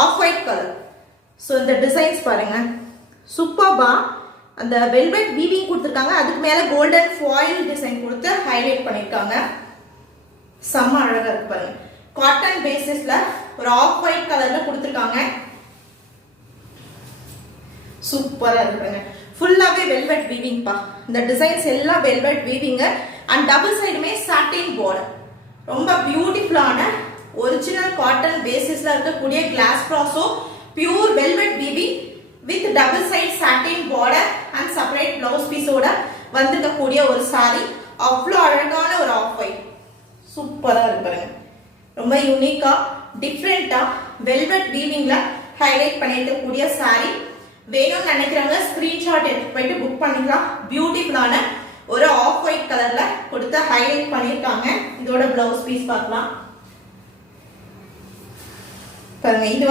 Of white colour. So இந்த designs பாருங்க, சூப்பர்பா. அந்த வெல்வெட் வீவிங் கொடுத்துருக்காங்க, அதுக்கு மேலே கோல்டன் ஃபாயில் டிசைன் கொடுத்து ஹைலைட் பண்ணியிருக்காங்க. செம்ம அழகாக இருக்கு பாருங்க. காட்டன் பேசிஸ்ல ஒரு ஆஃப் ஒயிட் கலர்ல கொடுத்துருக்காங்க. சூப்பராக இருக்குங்க. ஃபுல்லாகவே வெல்வெட் வீவிங் பா. இந்த டிசைன்ஸ் எல்லாம் வெல்வெட் வீவிங் அண்ட் டபுள் சைடுமே சாட்டின் பார்டர். ரொம்ப பியூட்டிஃபுல்லான ஒரிஜினல் காட்டன் பேசிஸ்ல இருக்கக்கூடிய கிளாஸ் ப்ராஸோ pure velvet weaving with double side satin border and separate blouse பீஸோட வந்திருக்கக்கூடிய ஒரு சாரி. அவ்வளோ அழகான ஒரு ஆஃப் ஒயிட். சூப்பராக இருப்பாருங்க. ரொம்ப யூனிக்கா டிஃப்ரெண்டா வெல்வெட் வீவிங்ல ஹைலைட் பண்ணியிருக்கக்கூடிய சாரி. வேணும்னு நினைக்கிறவங்க ஸ்கிரீன்ஷாட் எடுத்து போயிட்டு புக் பண்ணிக்கலாம். பியூட்டிஃபுல்லான ஒரு ஆஃப் ஒயிட் கலர்ல கொடுத்து ஹைலைட் பண்ணியிருக்காங்க. இதோட பிளவுஸ் பீஸ் பார்க்கலாம் பாருங்க. இது